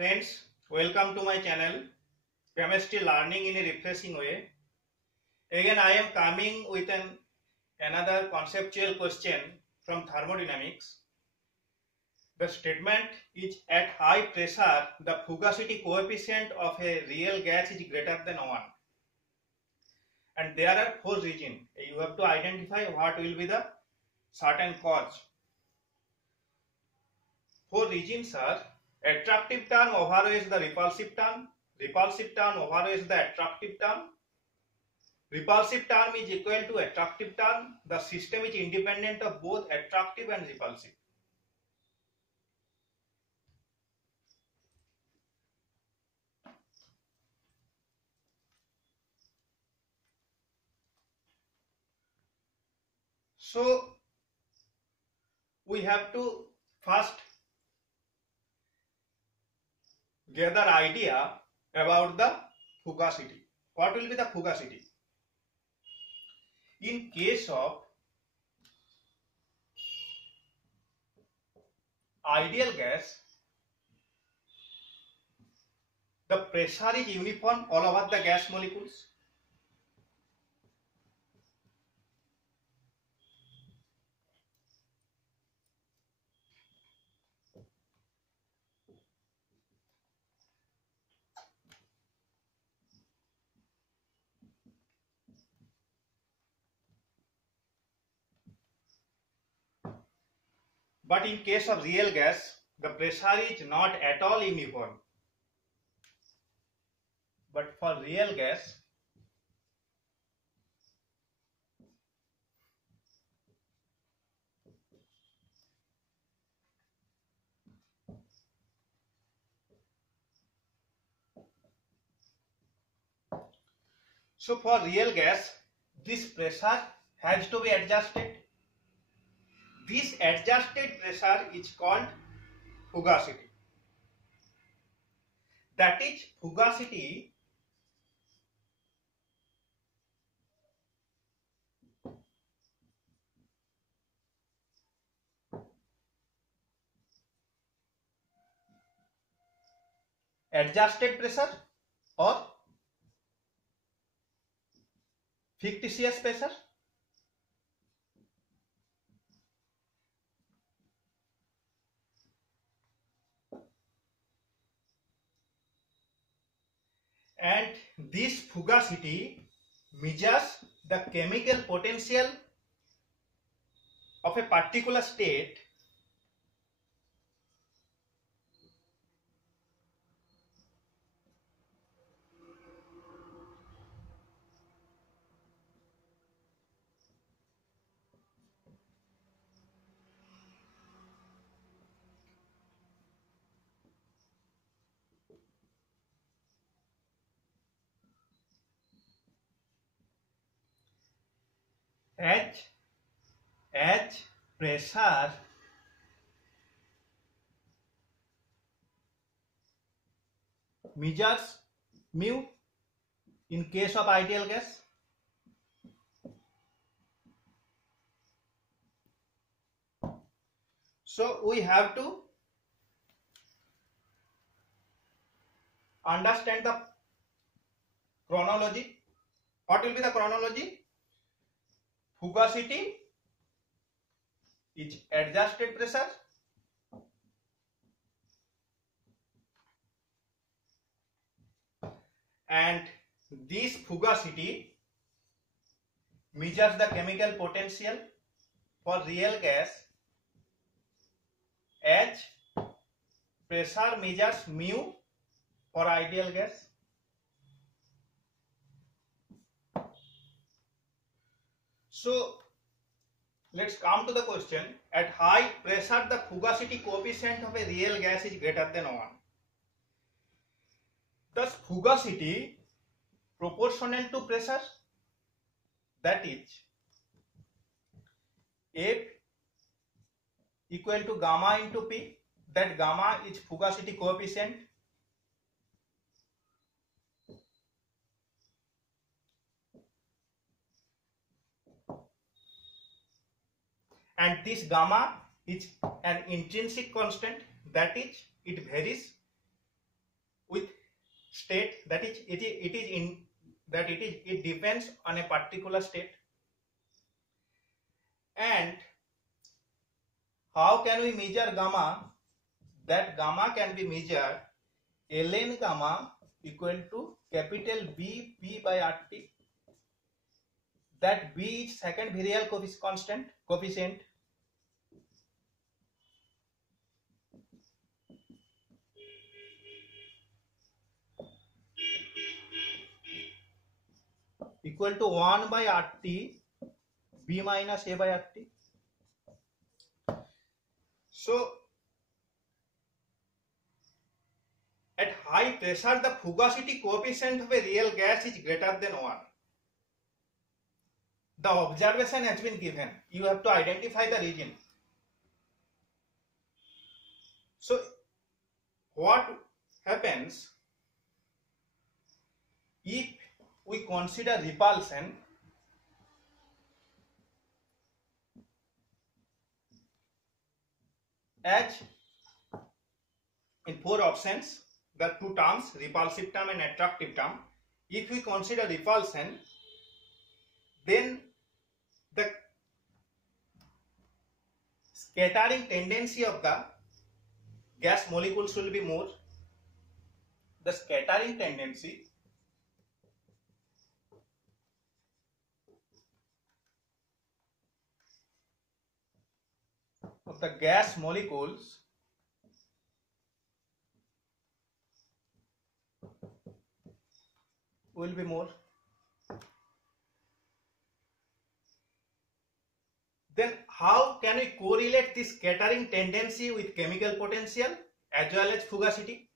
friends, welcome to my channel Chemistry Learning in a Refreshing Way. Again I am coming with another conceptual question from thermodynamics. The statement is at high pressure the fugacity coefficient of a real gas is greater than 1. And there are 4 regions. You have to identify what will be the certain cause. 4 regions are: attractive term overweighs the repulsive term overweighs the attractive term, repulsive term is equal to attractive term, the system is independent of both attractive and repulsive. So we have to first gather idea about the fugacity. What will be the fugacity? In case of ideal gas, the pressure is uniform all over the gas molecules. But in case of real gas, the pressure is not at all uniform. But for real gas, this pressure has to be adjusted. This adjusted pressure is called fugacity. That is, fugacity adjusted pressure or fictitious pressure. And this fugacity measures the chemical potential of a particular state as pressure measures mu in case of ideal gas. So we have to understand the chronology. What will be the chronology? Fugacity is adjusted pressure, and this fugacity measures the chemical potential for real gas as pressure measures mu for ideal gas. So let's come to the question. At high pressure the fugacity coefficient of a real gas is greater than 1. Thus fugacity proportional to pressure, that is F equal to gamma into P. That gamma is fugacity coefficient. And this gamma is an intrinsic constant, that is, it varies state, that is it depends on a particular state. And how can we measure gamma? That gamma can be measured ln gamma equal to capital B P by RT. That B is second virial coefficient. Equal to 1 by RT B minus A by RT. So at high pressure, the fugacity coefficient of a real gas is greater than 1. The observation has been given. You have to identify the region. So what happens if we consider repulsion as in 4 options, the 2 terms, repulsive term and attractive term. If we consider repulsion, then the scattering tendency of the gas molecules will be more. The scattering tendency of the gas molecules will be more. Then how can we correlate this scattering tendency with chemical potential as well as fugacity?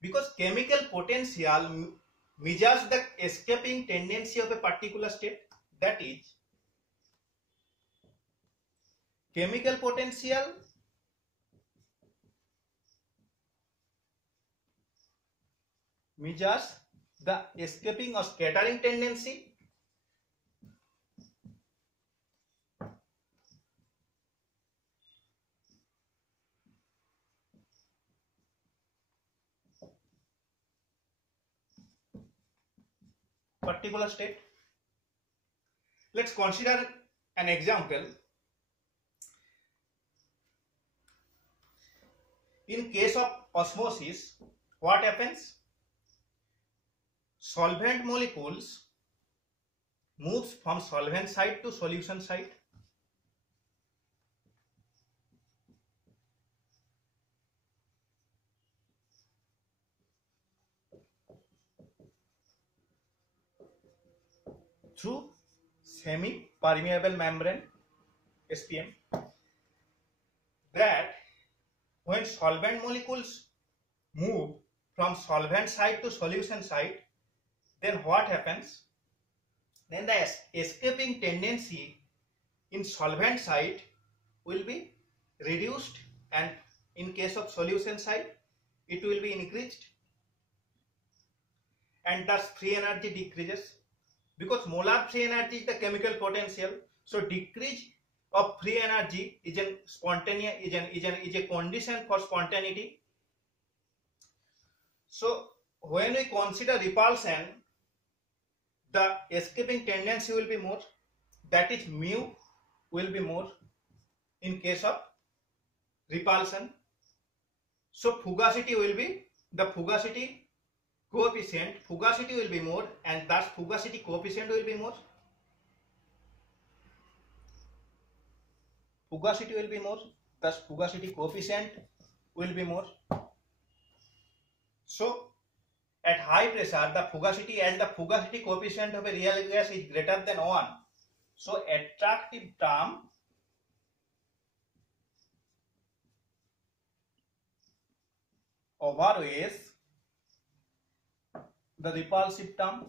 Because chemical potential measures the escaping tendency of a particular state. That is, chemical potential measures the escaping or scattering tendency particular state. Let's consider an example. In case of osmosis, what happens? Solvent molecules moves from solvent side to solution side. Through semi-permeable membrane, SPM. That when solvent molecules move from solvent side to solution side, then what happens? Then the escaping tendency in solvent side will be reduced, and in case of solution side it will be increased, and thus free energy decreases. Because molar free energy is the chemical potential, so decrease of free energy is a condition for spontaneity. So when we consider repulsion, the escaping tendency will be more, that is mu will be more in case of repulsion. So fugacity will be, the fugacity coefficient, fugacity will be more, and thus fugacity coefficient will be more. Fugacity will be more, thus fugacity coefficient will be more. So at high pressure, the fugacity, as the fugacity coefficient of a real gas is greater than 1, so attractive term overweighs the repulsive term.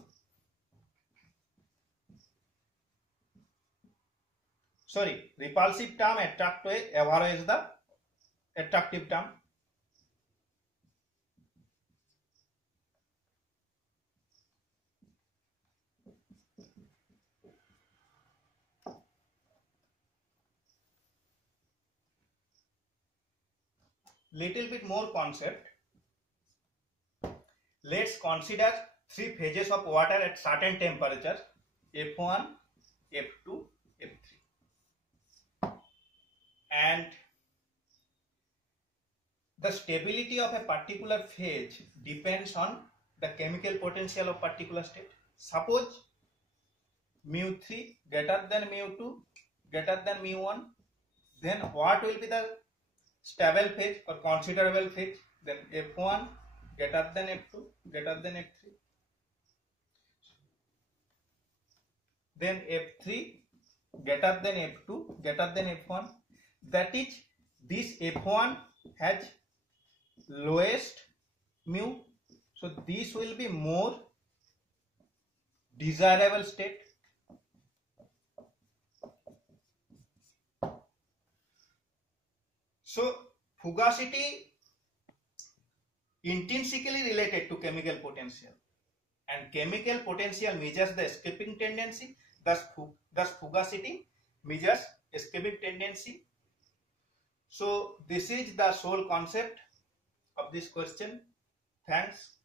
Repulsive term overweighs the attractive term. Little bit more concept. Let's consider three phases of water at certain temperature, F1, F2, F3. And the stability of a particular phase depends on the chemical potential of particular state. Suppose mu3 greater than mu2 greater than mu1, then what will be the stable phase or considerable phase? Then F1 greater than F2 greater than F3, then F3 greater than F2 greater than F1. That is, this F1 has lowest mu, so this will be more desirable state. So fugacity intrinsically related to chemical potential, and chemical potential measures the escaping tendency, thus fugacity measures escaping tendency. So this is the sole concept of this question. Thanks.